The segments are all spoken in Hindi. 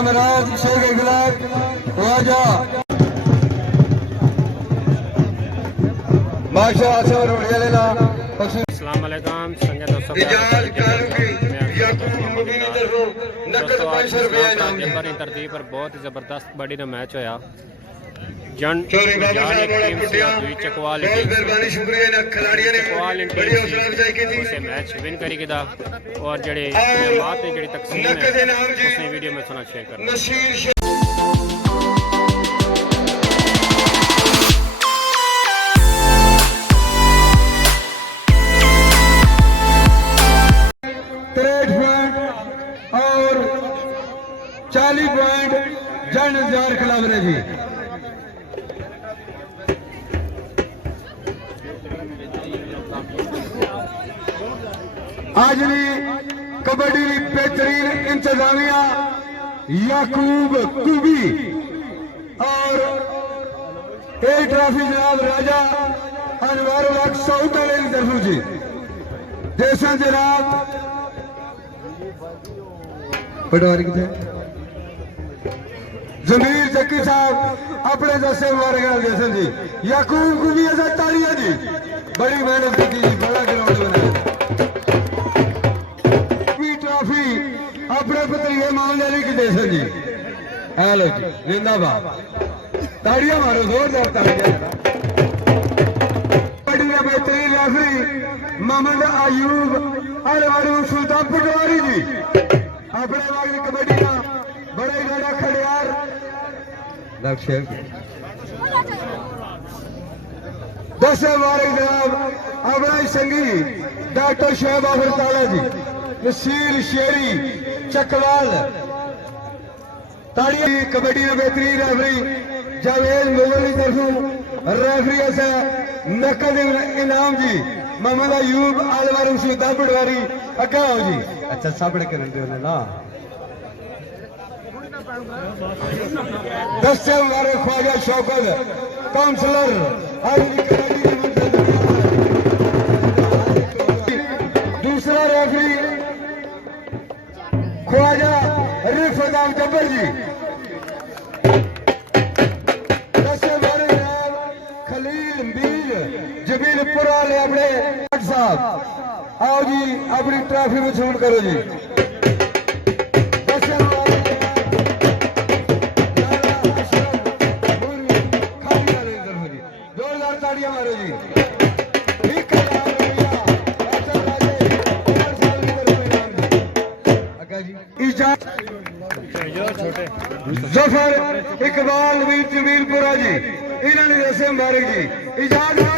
हमराज शेख इखलाक ख्वाजा माशा असर उड़िया लेना। अस्सलाम वालेकुम संजय दोस्तों तरतीब पर बहुत ही जबरदस्त बड़ी ना मैच होया जन चकवाल उसे मैच विन करी और जड़े तकसीम है वीडियो में सुना शेयर करना। और 40 पॉइंट जन जार खिलाफ रहे जी। आज कबड्डी बेहतरीन इंतजामिया याकूब कुबी और ए ट्रॉफी जनाब राजा अनवर साउथ वाले की तरफ जी देसा जनाब पटवारी जमीर जक्की साहब अपने जैसे मुबारक जैसन जी याकूब को भी ऐसा तालियां जी बड़ी मेहनत की जी बड़ा ग्राउंड बनाया ट्रॉफी अपने पत्रिका ईमानदारी की जैसन जी हेलो जी जिंदाबाद तालियां मारो जोरदार तालियां। बड़ी बेहतरीन रेफरी मोहम्मद अयूब अलवारू सुल्तान पटवारी जी अपने वक्त कबड्डी का बड़े बड़ा खड़ियार लक्ष्य 10 मुबारक जनाब अपना संगी डॉक्टर शोएब आफर ताला जी नसीर शेरी चकवाल ताड़ी कबड्डी का बेहतरीन रेफरी जावेद मुगल की तरफों रेफरी ऐसा नकद इनाम जी मोहम्मद अयूब अलवारू सुल्तान पटवारी अक्का हो जी। अच्छा साबड़े करने ना 10 से हमारे ख्वाजा शौकत काउंसलर दूसरा रेफरी ख्वाजा रिफत जब्बर जी 10 से हमारे खलील मीर जबीलपुरा ले अपने साहब आओ जी अपनी ट्रॉफी में छूट करो जी। जोरदार ताड़ियां मारो जी। जफर इकबाल वीर जमीलपुरा जी इन्होंने जैसे मुबारक जी इजाजत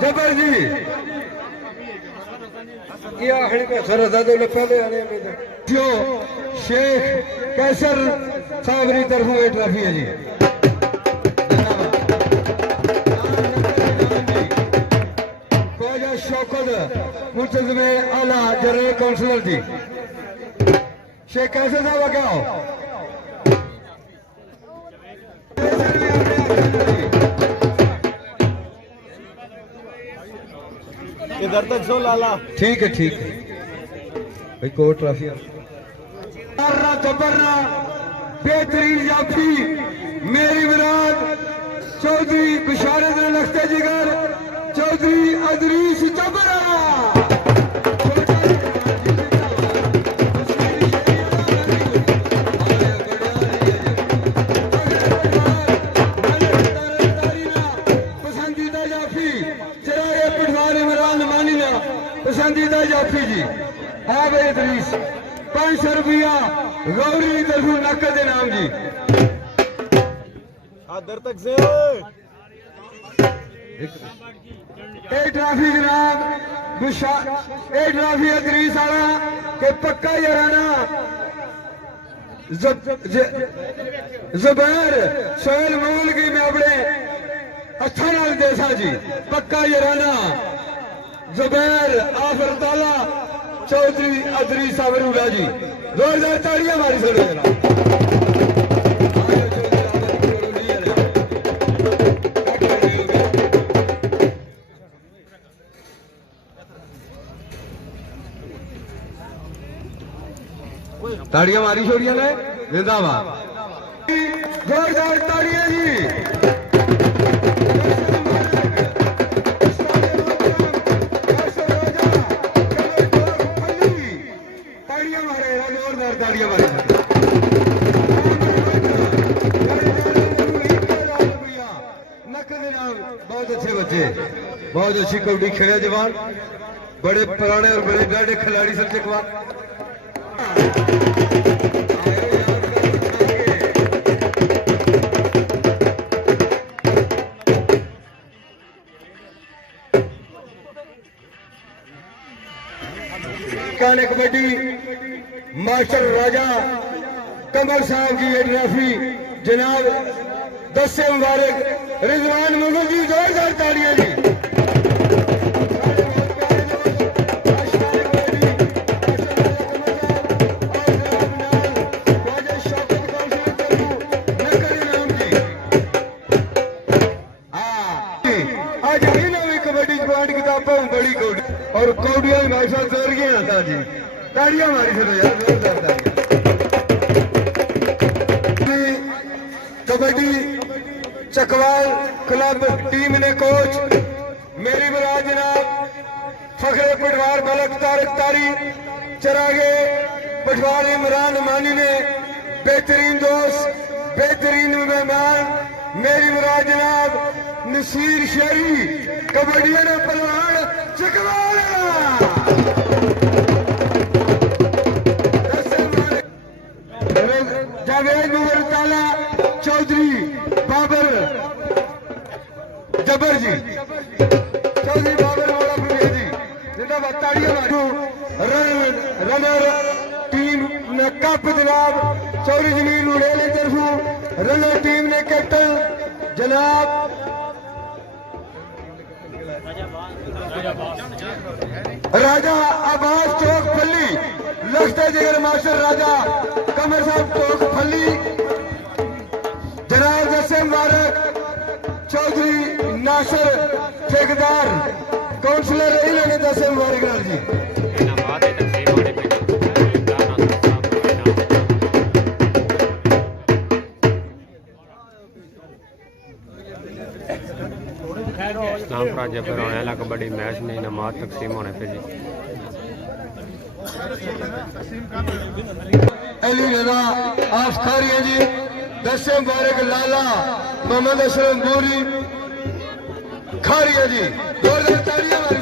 जबर जी क्या पहले आने जो शेख कैसर साहब की तरफों ये ट्रॉफी है जी। ख्वाजा शौकत मुंतजम आला जनरल काउंसलर जी शेख कैसर साहब क्या हो इधर तक सो लाला ठीक है भाई को ट्रॉफी जबरना बेहतरीन जाफी मेरी विराट चौधरी बिशारत लखते जिगर चौधरी अदरीस जबरा पसंदीदा जाफी चराए पटवार इमरान मानी ना पसंदीदा जाफी जी है भाई अदरीस 500 रुपया गौरी की तरफ नकद इनाम जी। दर तक से ट्रॉफी जनाब ट्रॉफी अदरीस आला के पक्का याराना जुबैर सोहेल मोल की मैं अपने अच्छा नाल देसा जी पक्का याराना जुबैर आफर ताला चौधरी अदरीस सावरूला जी जोरदार तालियां मारी सड़े जनाब। ताड़ियां मारी छोड़ियां ने जिंदाबाद जोरदार ताड़ियां जी ताड़ियां मारे जोरदार ताड़ियां मारे बहुत अच्छे बच्चे बहुत अच्छी कबड्डी खेला जवान बड़े पुराने और बड़े बड़े खिलाड़ी सबसे काले कबड्डी मास्टर राजा कमर साहब की ये ट्रॉफी जनाब 10 से मुबारक रिजवान मुगल जी जोरदार तालियां जी आज ही नवी कबड्डी ज्वाइन किताबों बड़ी कौड़ी और कौड़ियां भाई साहब जोर गए आता जी ताड़ियां मारी चलो यार जोरदार ताड़ियां कबड्डी चकवाल क्लब टीम ने कोच मेरी मुराद जनाब फखरे पटवार मलक तारिक तारी चरागे पटवार इमरान मानी ने बेहतरीन दोस्त बेहतरीन मेहमान मेरी मुराद जनाब नसीर शेरी कबड्डी ने पहलवान चकवाल जावेद मुगल ताला चौधरी बाबर जबर जी चौधरी बाबर वाला जी जिंदाबाद ताड़ियां मारो रनर टीम ने कप जनाब चौधरी जमीन उड़ेले तरफों रनर टीम ने कैप्टन जनाब राजा आबाद चौक फली लश्कर जिगर मास्टर राजा कमर साहब चौक फली जनाब जैसे मुबारक चौधरी नासिर ठेकेदार काउंसलर इन्होंने 10 मुबारक जी इस्लामपुरा जबर होने वाला कबड्डी मैच में इनामात तकसीम होने पे जी अली रजा आफखारिया जी 10 मुबारक लाला मोहम्मद असलम बोरी खारिया जी 2000 तालियां हमारी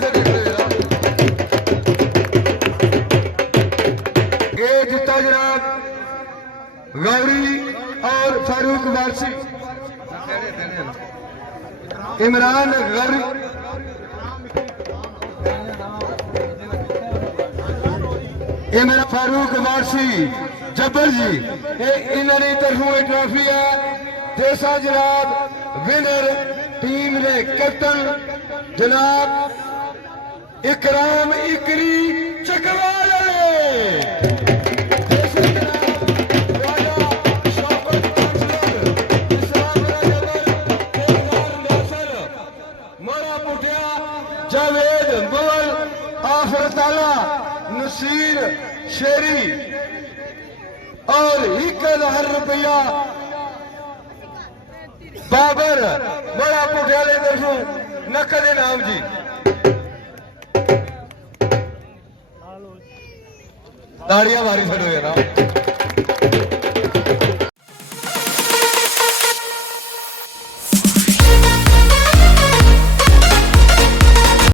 ये जीता जनाब गौरी और फारूक वारसी इमरान गौरी इमरान फारूक वारसी जब्बर जी इन्होंने तरफों ट्रॉफी है देसा जनाब विनर टीम ने कैप्टन जनाब इकराम इकरी चकवाल जावेद मुगल आफर ताला नसीर शेरी और 1000 रुपया बाबर बड़ा पुठियाले तरफों नकद इनाम जी ताड़ियां मारी छड़ो यार